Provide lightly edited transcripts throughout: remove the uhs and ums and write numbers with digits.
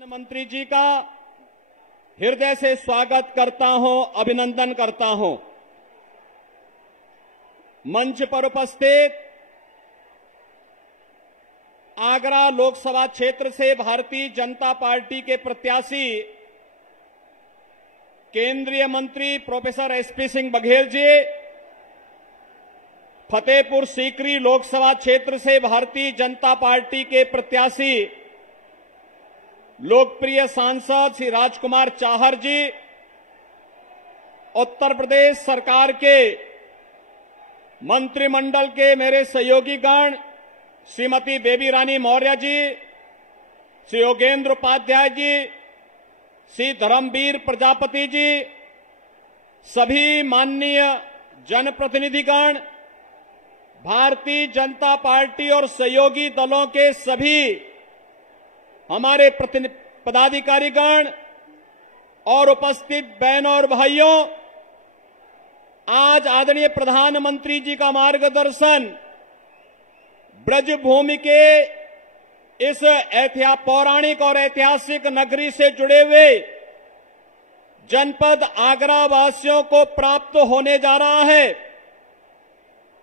प्रधानमंत्री जी का हृदय से स्वागत करता हूं, अभिनंदन करता हूं। मंच पर उपस्थित आगरा लोकसभा क्षेत्र से भारतीय जनता पार्टी के प्रत्याशी केंद्रीय मंत्री प्रोफेसर एसपी सिंह बघेल जी, फतेहपुर सीकरी लोकसभा क्षेत्र से भारतीय जनता पार्टी के प्रत्याशी लोकप्रिय सांसद श्री राजकुमार चाहर जी, उत्तर प्रदेश सरकार के मंत्रिमंडल के मेरे सहयोगीगण श्रीमती बेबी रानी मौर्य जी, श्री योगेंद्र उपाध्याय जी, श्री धर्मवीर प्रजापति जी, सभी माननीय जनप्रतिनिधिगण, भारतीय जनता पार्टी और सहयोगी दलों के सभी हमारे पदाधिकारीगण और उपस्थित बहनों और भाइयों, आज आदरणीय प्रधानमंत्री जी का मार्गदर्शन ब्रजभूमि के इस पौराणिक और ऐतिहासिक नगरी से जुड़े हुए जनपद आगरा वासियों को प्राप्त होने जा रहा है।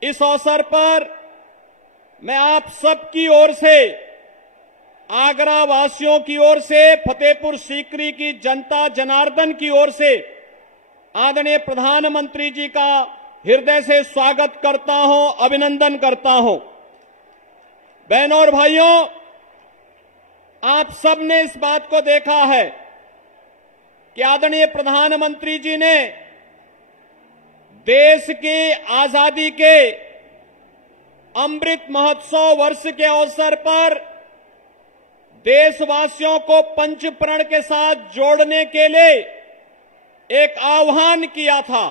इस अवसर पर मैं आप सबकी ओर से, आगरा वासियों की ओर से, फतेहपुर सीकरी की जनता जनार्दन की ओर से आदरणीय प्रधानमंत्री जी का हृदय से स्वागत करता हूं, अभिनंदन करता हूं। बहनों और भाइयों, आप सबने इस बात को देखा है कि आदरणीय प्रधानमंत्री जी ने देश की आजादी के अमृत महोत्सव वर्ष के अवसर पर देशवासियों को पंचप्रण के साथ जोड़ने के लिए एक आह्वान किया था।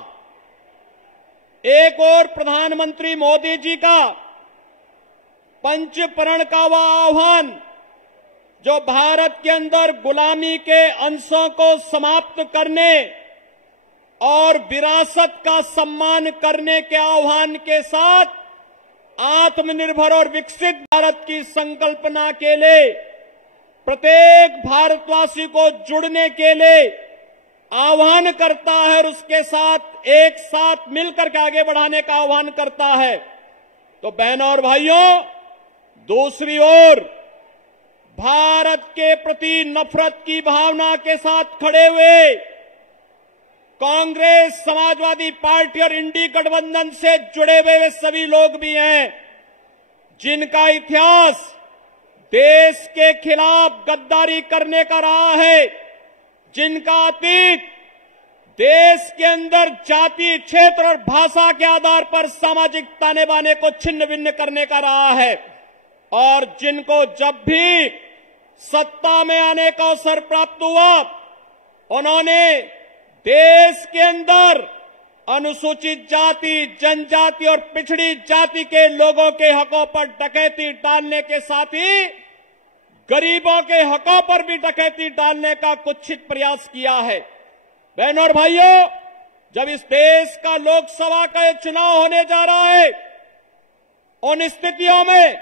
एक और प्रधानमंत्री मोदी जी का पंचप्रण का वह आह्वान जो भारत के अंदर गुलामी के अंशों को समाप्त करने और विरासत का सम्मान करने के आह्वान के साथ आत्मनिर्भर और विकसित भारत की संकल्पना के लिए प्रत्येक भारतवासी को जुड़ने के लिए आह्वान करता है और उसके साथ एक साथ मिलकर के आगे बढ़ाने का आह्वान करता है। तो बहनों और भाइयों, दूसरी ओर भारत के प्रति नफरत की भावना के साथ खड़े हुए कांग्रेस, समाजवादी पार्टी और इंडी गठबंधन से जुड़े हुए वे सभी लोग भी हैं जिनका इतिहास देश के खिलाफ गद्दारी करने का रहा है, जिनका अतीत देश के अंदर जाति, क्षेत्र और भाषा के आधार पर सामाजिक ताने बाने को छिन्न भिन्न करने का रहा है और जिनको जब भी सत्ता में आने का अवसर प्राप्त हुआ उन्होंने देश के अंदर अनुसूचित जाति, जनजाति और पिछड़ी जाति के लोगों के हकों पर डकैती डालने के साथ ही गरीबों के हकों पर भी डकैती डालने का कुत्सित प्रयास किया है। बहनों और भाइयों, जब इस देश का लोकसभा का चुनाव होने जा रहा है, उन स्थितियों में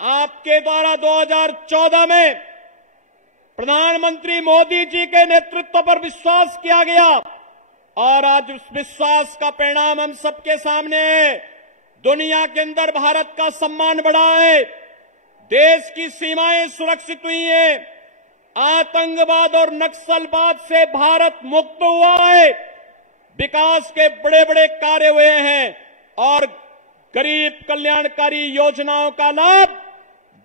आपके द्वारा 2014 में प्रधानमंत्री मोदी जी के नेतृत्व पर विश्वास किया गया और आज उस विश्वास का परिणाम हम सबके सामने है। दुनिया के अंदर भारत का सम्मान बढ़ा है, देश की सीमाएं सुरक्षित हुई हैं, आतंकवाद और नक्सलवाद से भारत मुक्त हुआ है, विकास के बड़े बड़े कार्य हुए हैं और गरीब कल्याणकारी योजनाओं का लाभ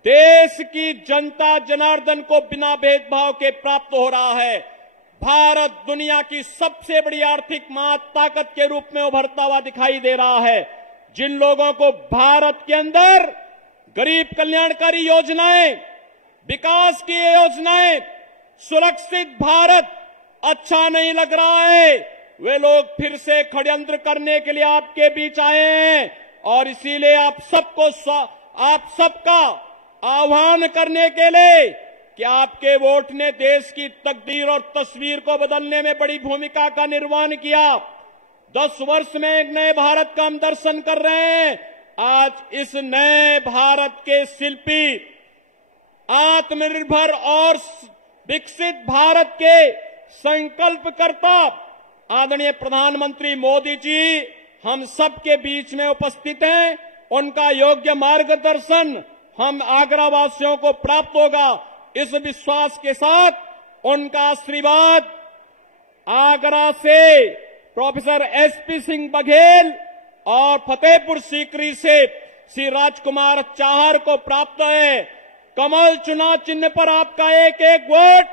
देश की जनता जनार्दन को बिना भेदभाव के प्राप्त हो रहा है। भारत दुनिया की सबसे बड़ी आर्थिक ताकत के रूप में उभरता हुआ दिखाई दे रहा है। जिन लोगों को भारत के अंदर गरीब कल्याणकारी योजनाएं, विकास की योजनाएं, सुरक्षित भारत अच्छा नहीं लग रहा है, वे लोग फिर से षड्यंत्र करने के लिए आपके बीच आए हैं और इसीलिए आप सबका आह्वान करने के लिए कि आपके वोट ने देश की तकदीर और तस्वीर को बदलने में बड़ी भूमिका का निर्वहन किया। 10 वर्ष में एक नए भारत का हम दर्शन कर रहे हैं। आज इस नए भारत के शिल्पी, आत्मनिर्भर और विकसित भारत के संकल्पकर्ता आदरणीय प्रधानमंत्री मोदी जी हम सबके बीच में उपस्थित हैं। उनका योग्य मार्गदर्शन हम आगरा वासियों को प्राप्त होगा। इस विश्वास के साथ उनका आशीर्वाद आगरा से प्रोफेसर एसपी सिंह बघेल और फतेहपुर सीकरी से श्री राजकुमार चाहर को प्राप्त है। कमल चुनाव चिन्ह पर आपका एक एक वोट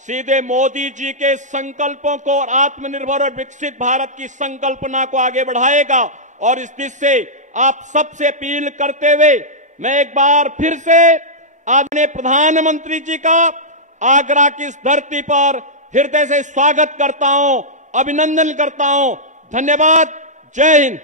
सीधे मोदी जी के संकल्पों को और आत्मनिर्भर और विकसित भारत की संकल्पना को आगे बढ़ाएगा। और इस दिशा से आप सबसे अपील करते हुए मैं एक बार फिर से आदरणीय प्रधानमंत्री जी का आगरा की इस धरती पर हृदय से स्वागत करता हूं, अभिनंदन करता हूं। धन्यवाद। जय हिंद।